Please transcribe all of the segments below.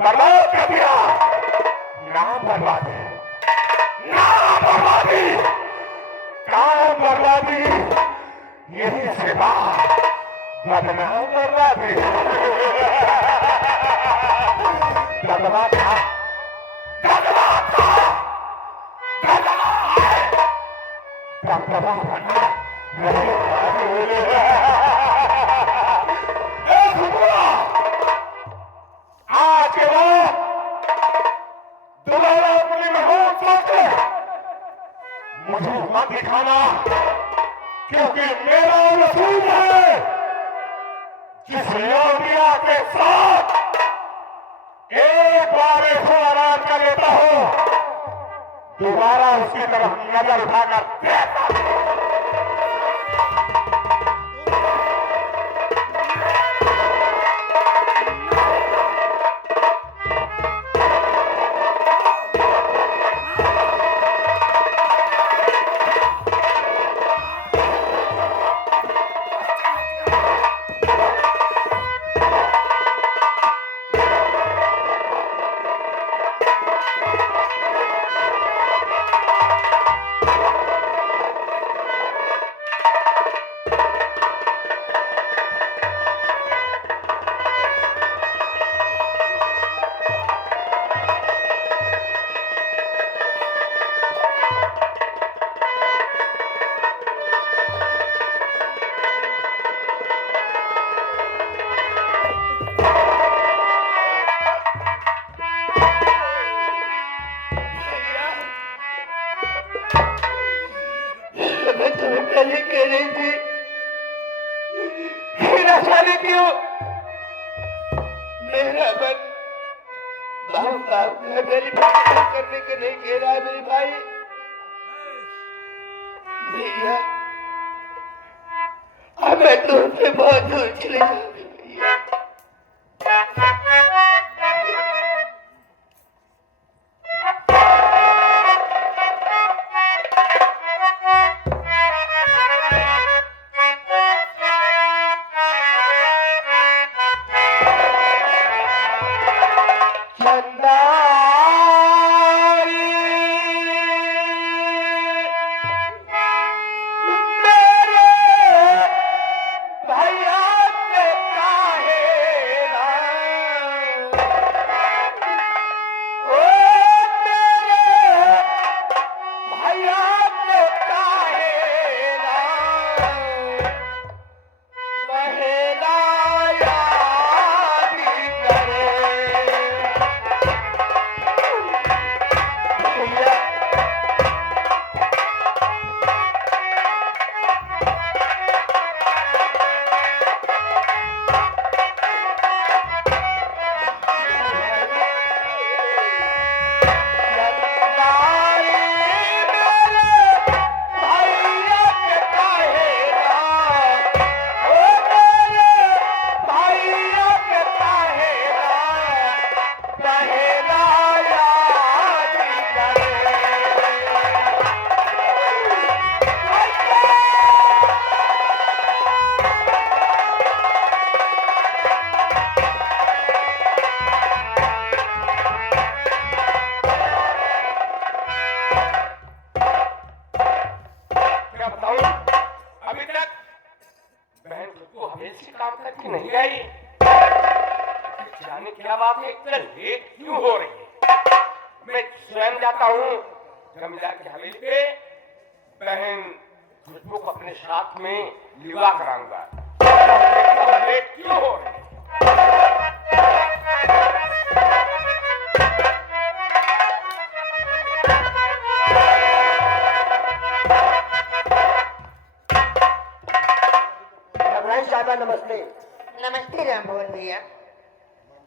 बर्बाद कर दिया। ना बर्बादी, ना बर्बादी, काम बर्बादी, यही सेवा बदनाम बर्बादी। दगवा था, दगवा था, दगवा है, दगवा बना नहीं आज के बाद दोबारा अपनी महबूब सोचे मुझे मत दिखाना, क्योंकि मेरा रसूल है जिस योगिया के साथ एक बार इसको आराम कर लेता हूं, दोबारा उसकी तरफ नजर उठाकर देखता हूं। पहले कह रही थी मेरा शादी क्यों मेरा मन बाप मेरी बात करने के नहीं कह रहा है मेरे भाई भैया। अब मैं तुमसे बहुत दूर चले जाऊंगी भैया। काम करके नहीं आई, जाने क्या बात है, इतना लेट क्यों हो रही है। मैं स्वयं जाता हूँ जमींदार की हवेली पे, बहन खुशबू को अपने साथ में विवाह कराऊंगा। लेट क्यों हो रही है। नमस्ते। नमस्ते रामभवन भैया।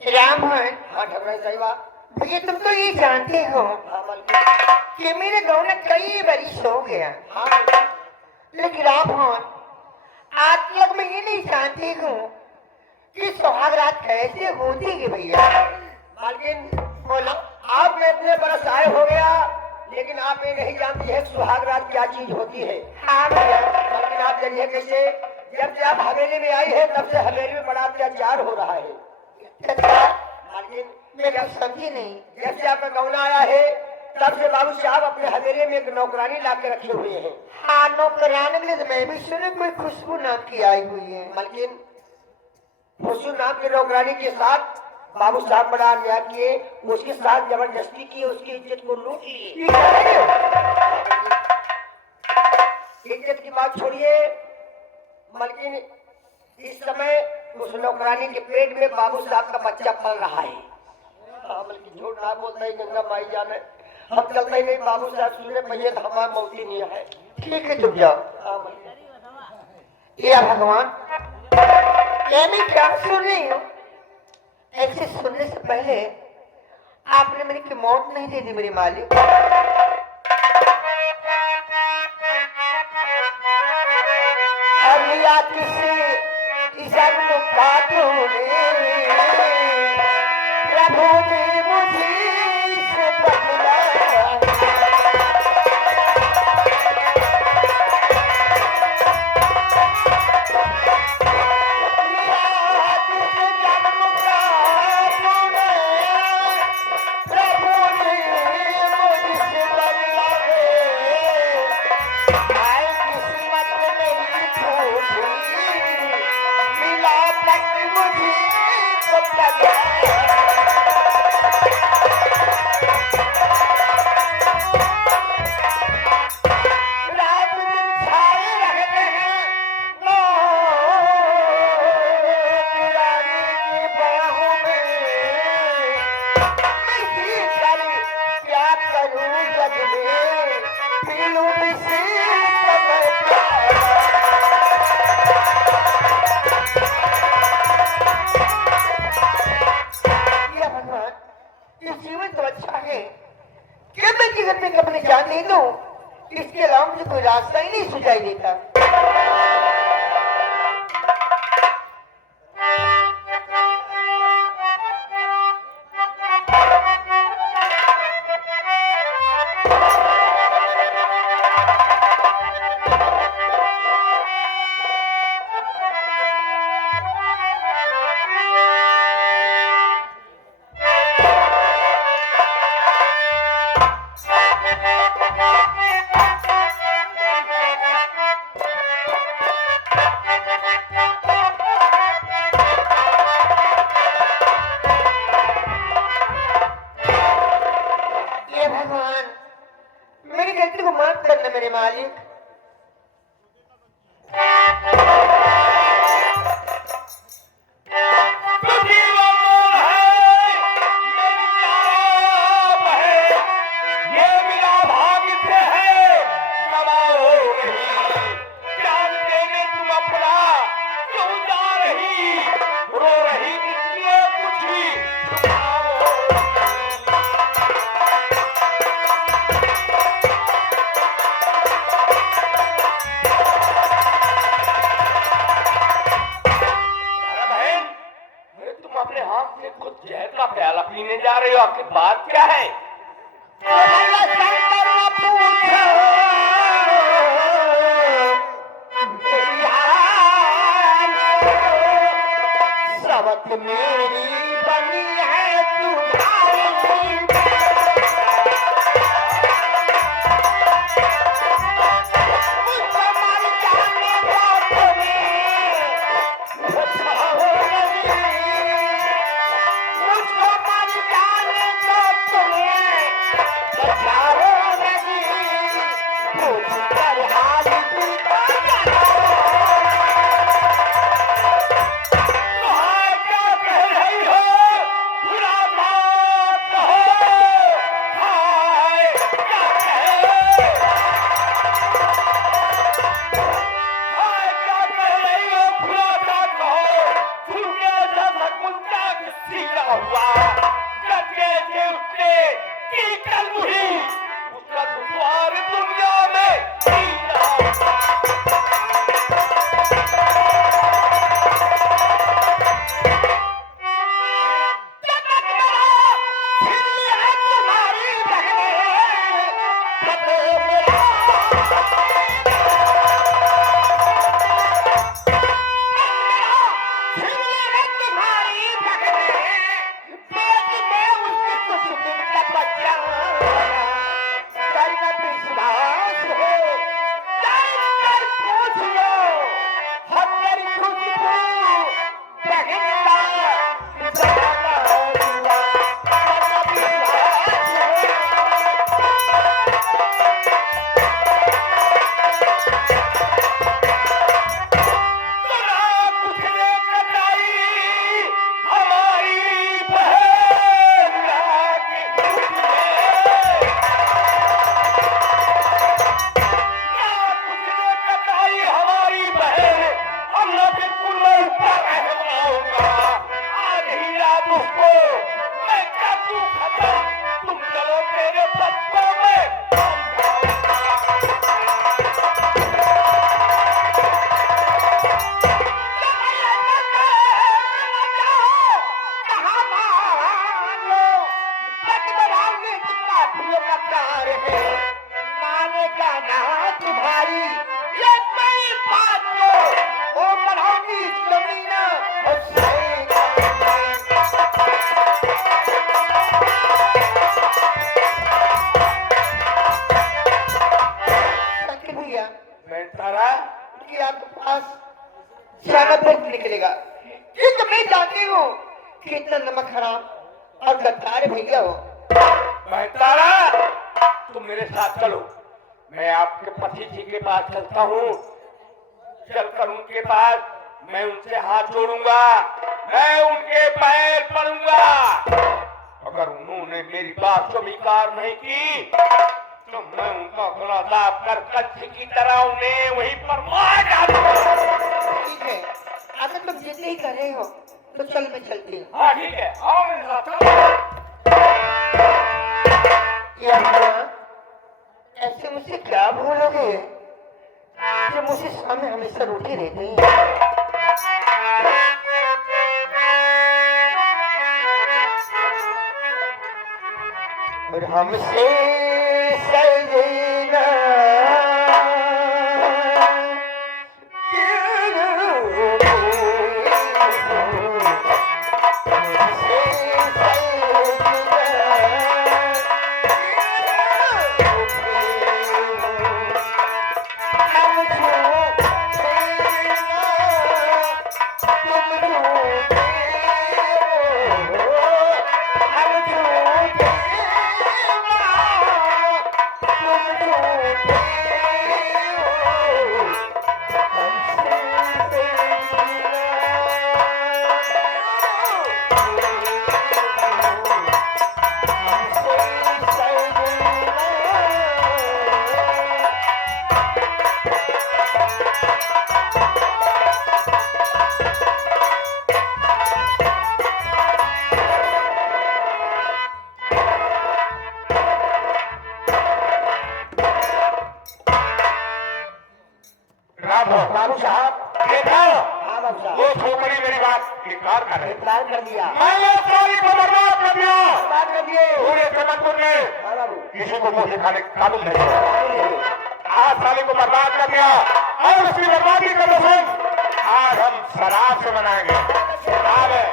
रामभवन। हाँ ठगराई साहिबा। भैया तुम तो ये जानते हो कि मेरे गाँव में कई बरिश हो गया। हाँ। लेकिन रामभवन आज तक मैं ये नहीं जानती हूँ कि सुहाग रात कैसे होती है भैया। मालकिन बोलो। आप में इतने बरस आए हो गया, लेकिन आप ये नहीं जानती है सुहाग रात क्या चीज होती है। हाँ भैया। मालकिन आप जानिए कैसे, जब से आप हवेली में आई है तब से हवेली में बड़ा अत्याचार हो रहा है। मालकिन मैं कुछ समझी नहीं। जब से आपका गौना आया है तब से बाबू साहब अपने हवेली में एक नौकरानी ला के रखे हुए हैं। हाँ, नौकरानी के लिए तो मैं भी सुने कोई खुशबू नाम की आई हुई है। मलकिन खुशबू नाम की नौकरानी के साथ बाबू साहब बड़ा अन्याय किए, उसके साथ जबरदस्ती की, उसकी इज्जत को लूट लिए। इज्जत की बात छोड़िए मलकिन, इस समय उस नौकरानी के पेट में बाबू साहब का बच्चा पल रहा है। हाँ मलकिन, झूठ ना बोलता ही गंगा माई जाने, हम चलते ही नहीं, बाबू साहब सुने पहिए तो हमारा मौती नहीं है। ठीक है, तुम जाओ। हाँ मलकिन। या भगवान, मैं क्या सुन रही हूँ? ऐसे सुनने से पहले आपने मेरी की मौत नहीं दे दी मेरे मालिक। अब या किसी जग काटों ने प्रभु ने मुझे से बदला। जीवन तो अच्छा है कि मैं जीवन में अपनी जान नहीं दूं, इसके अलावा मुझे कोई रास्ता ही नहीं सुझाई देता। मेरे मालिक। पीने जा रहे हो, आपकी बात क्या है? सबक मेरी बनी है तुम्हारी, मुझको मर जाने दो तुम्हें, मुझको मर जाने दो तुम्हें, बचाओ नहीं, मुझ पर हाल दिल को उसको, मैं चाकू खत्म, तुम चलो मेरे बच्चों में। मैं तारा निकलेगा, क्योंकि मैं जानती हूँ कि इतना नमक हराम और गद्दार भैया हो। मैं तारा, तुम मेरे साथ चलो, मैं आपके पति जी के पास चलता हूँ। चलकर उनके पास मैं उनसे हाथ जोड़ूंगा, मैं उनके पैर पड़ूंगा। अगर उन्होंने मेरी बात स्वीकार नहीं की तो मैं उनका गला दाब कर कच्छ की तरह उन्हें वहीं पर मार डालूंगा। ठीक है, अगर तुम जिद नहीं कर रहे हो तो चल मैं चलती हूँ। हाँ ठीक है, आओ मेरे साथ चलो। ऐसे मुझसे क्या भूलोगे जो मुझसे सामने हमेशा रोटी रहती है। और हमसे सजना बाबू साहब, देखो हाँ बाबू साहब, वो छोकरी मेरी बात इनकार कर रही। इकरार कर दिया, मैं ये साली को बर्बाद कर दिया। बात कर दिए। पूरे जबलपुर में हाँ बाबू, किसी को मुंह दिखाने का कानून नहीं है। आज साली को बर्बाद कर दिया और उसकी बर्बादी का रसूम आज हम शराब से मनाएंगे। शराब है।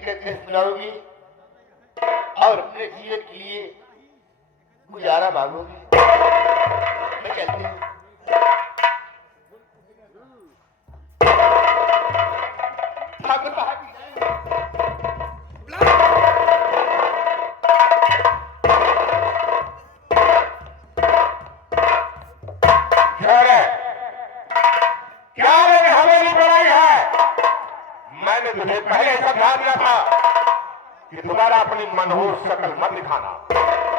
कहकर सुनाओगी और अपने जीवन के लिए गुजारा मांगोगी। मैं चलती हूँ। ठाकुर साहब क्या मैंने हवेली बनाई है? मैंने तुझे पहले समझा दिया था कि दोबारा अपनी मनहूस शक्ल मत दिखाना।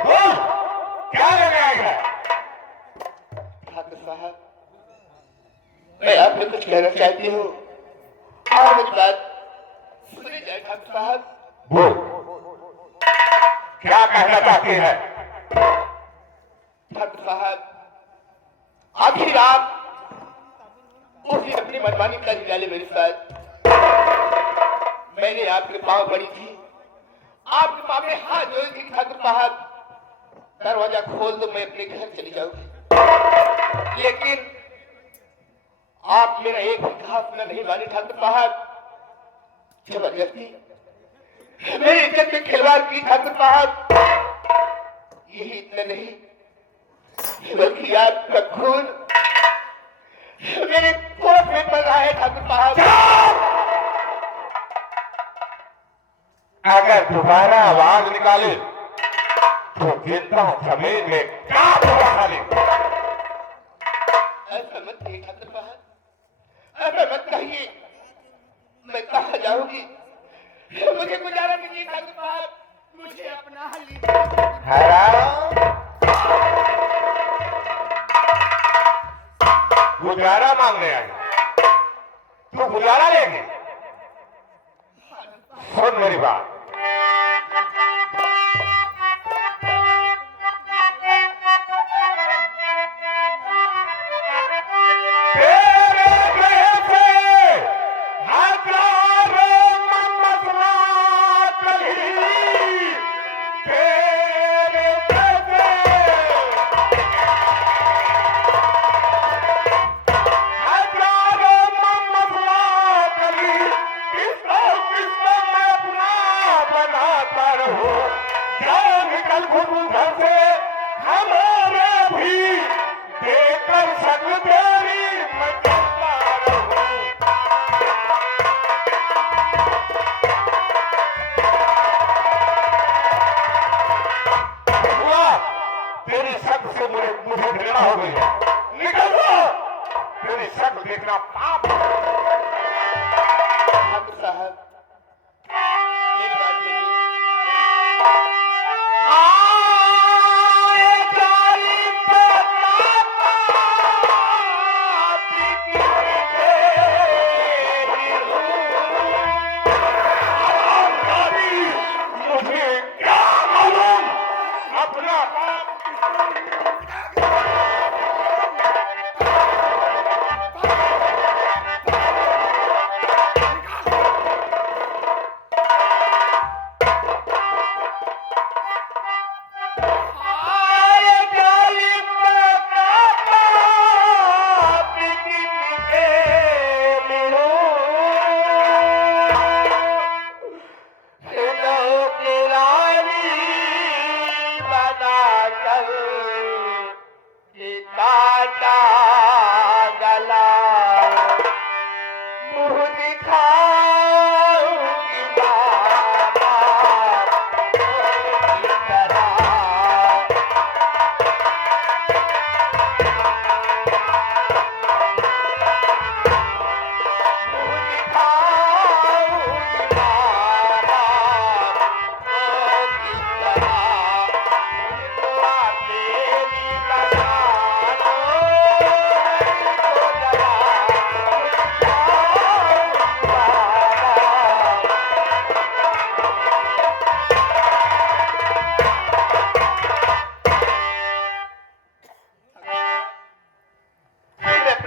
बोल, क्या लेने आई है? ठाकुर साहब, मैं आपसे कुछ कहना चाहती हूँ और मेरी बात सुनी जाए। ठाकुर साहब, बोल, क्या कहना चाहती है? ठाकुर साहब, आखिर आप उसी अपनी मनमानी कर डाले मेरे साथ। मैंने आपके पांव पड़ी थी, आपके पांव में हाथ जोड़ी थी। ठाकुर साहब, दरवाजा खोल दो, मैं अपने घर चली जाऊंगी। लेकिन आप मेरा एक भी कहा सुना नहीं माने। ठाकुर साहब, जबरदस्ती मेरी इज्जत में खिलवाड़ की। ठाकुर साहब, यही इतना नहीं बल्कि आपका खून मेरे कोट में पड़ रहा है। ठाकुर साहब, अगर दोबारा आवाज निकाले तो जिंदा जमीन में काट डाले। ऐसा मत कहिए ठाकुर साहब, ऐसा मत कहिए। मैं कहाँ जाऊंगी? मुझे गुजारा कीजिए ठाकुर साहब, मुझे अपना लीजिए। गुजारा मांगने आए तो गुजारा लेंगे। सुन मेरी बात, तेरे गए से हजारों मसला कहीं, तेरे जैसे हजारों मसला कहीं, किसको मैं अपना बनाता रहूं। जाओ निकल घूमू घर से, हमारे भी देकर शक्ल तेरी मैं चलता रहूं। हुआ, तेरी शक्ल से मुझे घृणा हो गई है। निकल दो, तेरी शक्ल देखना पाप है। ठाकुर साहब, मेरी बात सुनिए। मुझे क्या मालूम अपना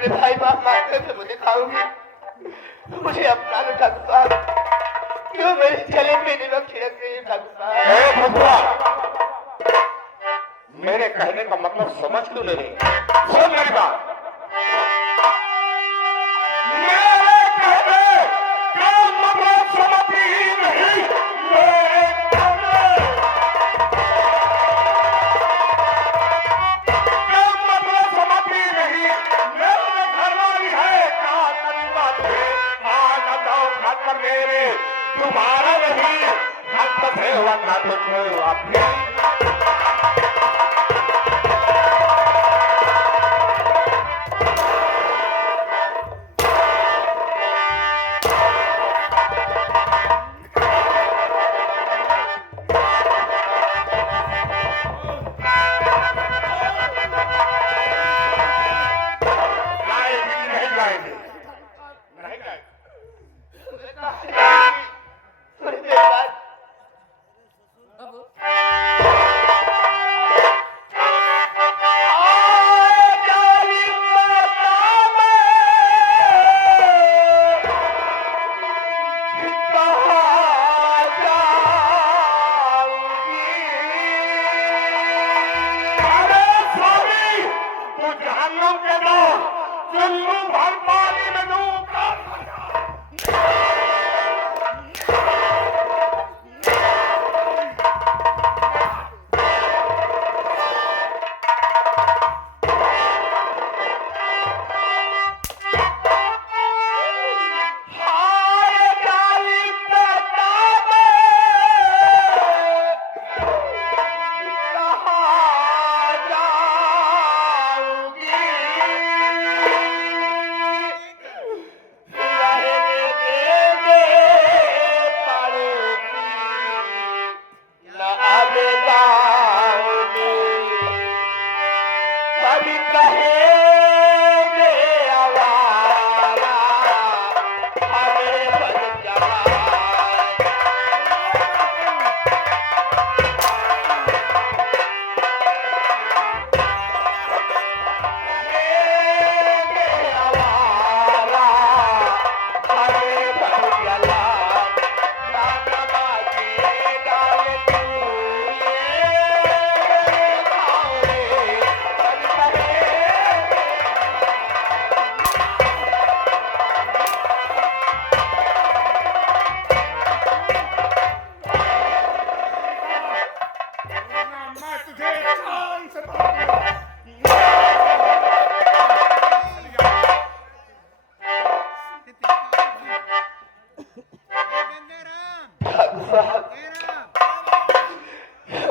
भाई बाप मारते थे, मुझे खाऊंगी। मुझे अपना लो ठाकुर साहब, क्यों मेरे गले में नमक छिड़क रही है ठाकुर साहब? मेरे कहने का मतलब समझ क्यों नहीं? सुन मेरी बात, मेरे कहने का मतलब समझ ही नहीं। ना तो कोई आप नहीं गाएंगे नहीं गाएंगे थोड़ी देर बाद अरे स्वामी तू जहन्नुम के दो चुल्लू भर पानी में डूब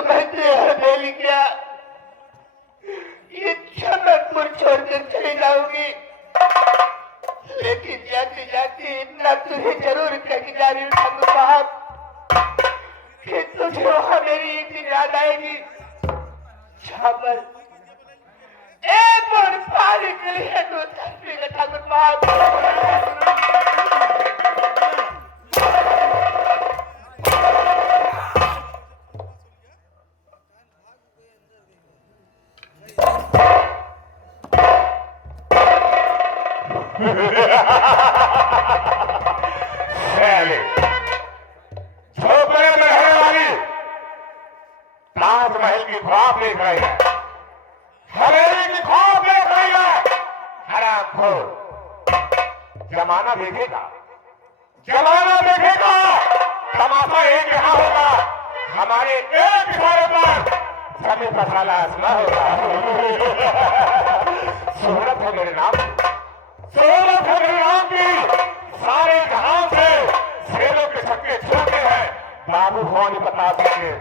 मैंने हवेली क्या ये जन्नतपुर छोड़कर चली जाऊंगी, लेकिन जाते जाते इतना तुझे जरूर कह जा रही हूँ ठाकुर साहब कि तुझे वहां मेरी एक दिन याद आएगी जहाँ पर एक बार पानी के लिए तो तस्वीर ठाकुर साहब। झोपड़े में रहने वाली ताजमहल की ख्वाब देख रही है, हवेली की ख्वाब देख रही है। हरामखोर जमाना देखेगा, जमाना देखेगा। तमाशा एक यहाँ होगा, हमारे एक इशारे पर जमीन पर साला आसमां होगा। शोहरत है मेरे नाम, शोहरत है मेरे नाम की। सारे जहां से शेरों के छक्के छूटे हैं, बाबू कौन बता सके।